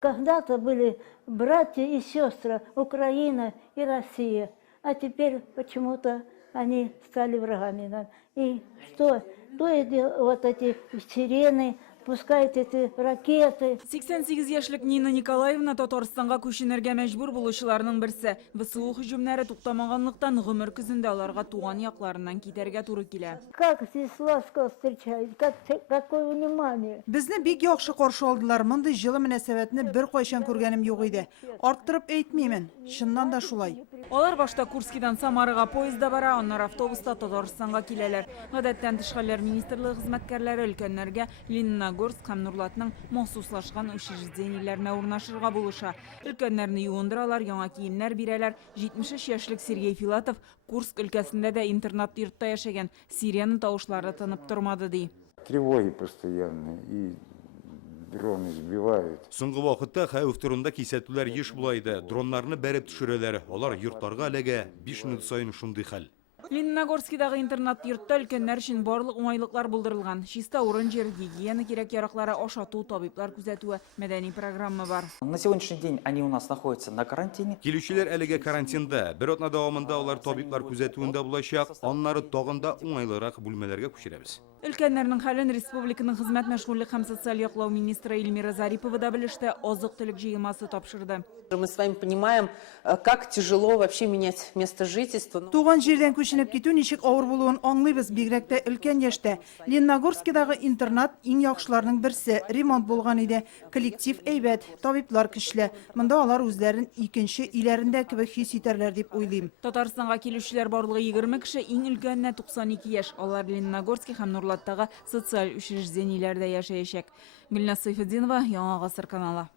Когда-то были братья и сестры, Украина и Россия, а теперь почему-то они стали врагами. И что? Вот эти сирены, пускают эти ракеты. 88 яшьлек Нина Николаевна Татарстанга күченергә мәҗбүр булучыларның берсе. ВСУ һөҗүмнәре туктамаганлыктан гомер көзендә аларга туган якларыннан китәргә туры килә. Как здесь ласково встречают, какое внимание. Безне бик яхшы каршы алдылар. Мондый җылы мөнәсәбәтне бер кайчан күргәнем юк иде. Арттырып әйтмимен. Чыннан да шулай. Алар башта Курскидан Самарага поездда бара, аннары автобуста Татарстанга киләләр. Гадәттән Тышкалар министрлыгы хезмәткәрләре өлкәннәргә Лениногорск һәм Нурлатның махсуслашкан учреждениеләренә урнашырга булыша. Өлкәннәрне юындыралар, яңа киемнәр бирәләр. 73 яшьлек Сергей Филатов Курск өлкәсендә дә интернат йортта яшәгән. Сирена тавышлары тынып тормады ди. Тревоги постоянные и дроны сбивают. Соңгы вакытта хәвеф турында кисәтүләр еш булайды. Дроннарны бәреп төшерәләр. Алар йортларга эләгә. 5 минут саен шундый хәл. Лениногорскидагы интернат йортта өлкәннәр өчен барлык уңайлыклар булдырылган. Чиста урын, жер, гигиена кирәк-яраклары, ашату, табиблар күзәтүе, мәдәни программа бар. На сегодняшний день они у нас находятся на карантине. Килүчеләр әлегә карантинда. Бер атна дәвамында алар табиблар күзәтүендә булачак. Аннары тагында уңайлырак бүлмәләргә күчерәбез. Өлкәннәрнең хәлен республиканың хезмәт, мәшгульлек һәм социаль яклау министры Эльмира Зарипова да белеште, азык-төлек җыелмасы тапшырды. Мы с вами понимаем, как тяжело вообще менять место жительства. Туган җирдән күченеп китү ничек авыр булуын аңлыйбыз, бигрәк тә өлкән яшьтә. Лениногорскидагы интернат иң яхшыларның берсе. Ремонт булган иде. Коллектив әйбәт, табиблар көчле. Монда алар үзләрен икенче иләрендә кебек хис итәрләр дип уйлыйм. Татарстанга килүчеләр барлыгы 20 кеше, иң өлкәнне 92 яшь. Алар Лениногорск һәм Нурлаттагы социаль учреждениеләрдә яшәячәк. Гөлназ Сайфетдинова, Яңа гасыр каналы.